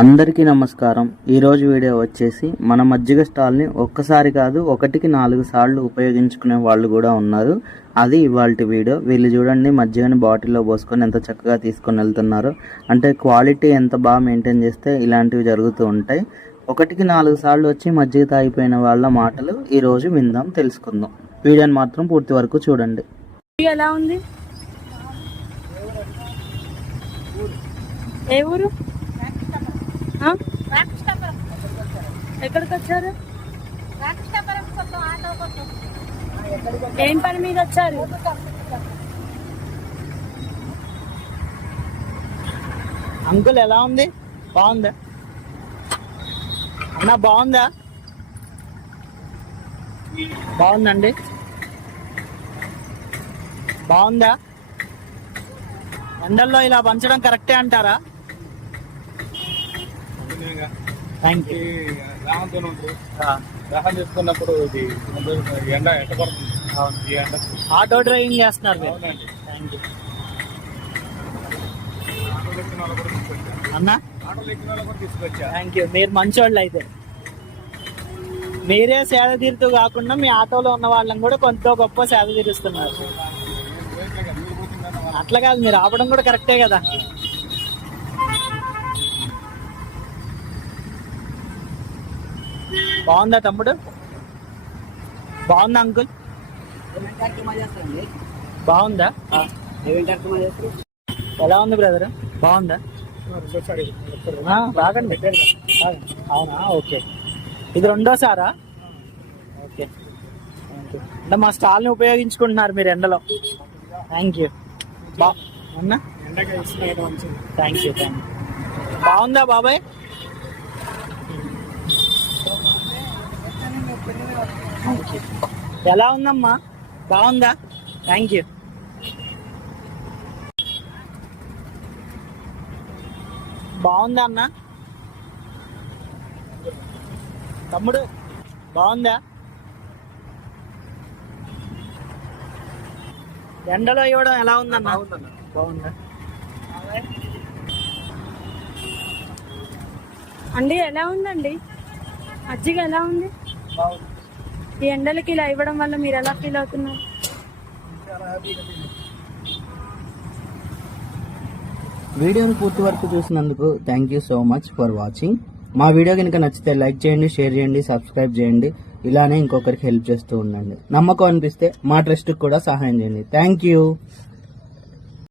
అందరికీ నమస్కారం. ఈరోజు వీడియో వచ్చేసి మన మజ్జిగ స్టాల్ని ఒక్కసారి కాదు 1-4 సార్లు ఉపయోగించుకునే వాళ్ళు కూడా ఉన్నారు. అది ఇవాల్టి వీడియో. వీళ్ళు చూడండి మజ్జిగని బాటిల్లో పోసుకొని ఎంత చక్కగా తీసుకొని వెళ్తున్నారు. అంటే క్వాలిటీ ఎంత బాగా మెయింటైన్ చేస్తే ఇలాంటివి జరుగుతూ ఉంటాయి. 1-4 సార్లు వచ్చి మజ్జిగ తాగిపోయిన వాళ్ళ మాటలు ఈరోజు విందాం, తెలుసుకుందాం. వీడియోని మాత్రం పూర్తి వరకు చూడండి. ఎలా ఉంది? ఏ ఊరు? ఎక్కడికి వచ్చారు? ఏం పని మీద వచ్చారు? అంకుల్ ఎలా ఉంది? బాగుందా అన్న? బాగుందా? బాగుందండి. బాగుందా? ఎండల్లో ఇలా పంచడం కరెక్టే అంటారా? Thank you. దాహం చేసుకున్నప్పుడు ఇది ఎండ పడుతుంది. ఆటో డ్రైవింగ్ చేస్తున్నారు మీరు. అవునండి. థ్యాంక్ యూ అన్న. అన్న తీసుకొచ్చా. Thank you. మీరు మంచోళ్ళు అయితే. మీరే సేద తీరుతూ కాకుండా మీ ఆటోలో ఉన్న వాళ్ళని కూడా కొంత గొప్ప సేద తీరుస్తున్నారు. అట్లా కాదు, మీరు ఆపడం కూడా కరెక్టే కదా. బాగుందా తమ్ముడు? బాగుందా అంకుల్? బాగుందా? ఎలా ఉంది బ్రదర్? బాగుందా? రాగండి. అవునా? ఓకే. ఇది రెండోసారా? ఓకే. అంటే మా స్టాల్ని ఉపయోగించుకుంటున్నారు మీరు ఎండలో. Thank you. అవునా? Thank you. బాగుందా బాబాయ్? ఎలా ఉందమ్మా? బాగుందా? Thank you. బాగుందా అన్న? తమ్ముడు బాగుందా? ఎండలో ఇవ్వడం ఎలా ఉందన్న? బాగుందా అండి? ఎలా ఉందండి మజ్జిగ? ఎలా ఉంది? ఈ ఎండలకి ఇలా ఇవ్వడం వల్ల మీరు ఎలా ఫీల్ అవుతున్నారు? వీడియోని పూర్తి వరకు చూసినందుకు thank you so much for watching. మా వీడియో కనుక నచ్చితే లైక్ చేయండి, షేర్ చేయండి, సబ్స్క్రైబ్ చేయండి. ఇలానే ఇంకొకరికి హెల్ప్ చేస్తూ ఉండండి. నమ్మకం అనిపిస్తే మా ట్రస్ట్కి కూడా సహాయం చేయండి. Thank you.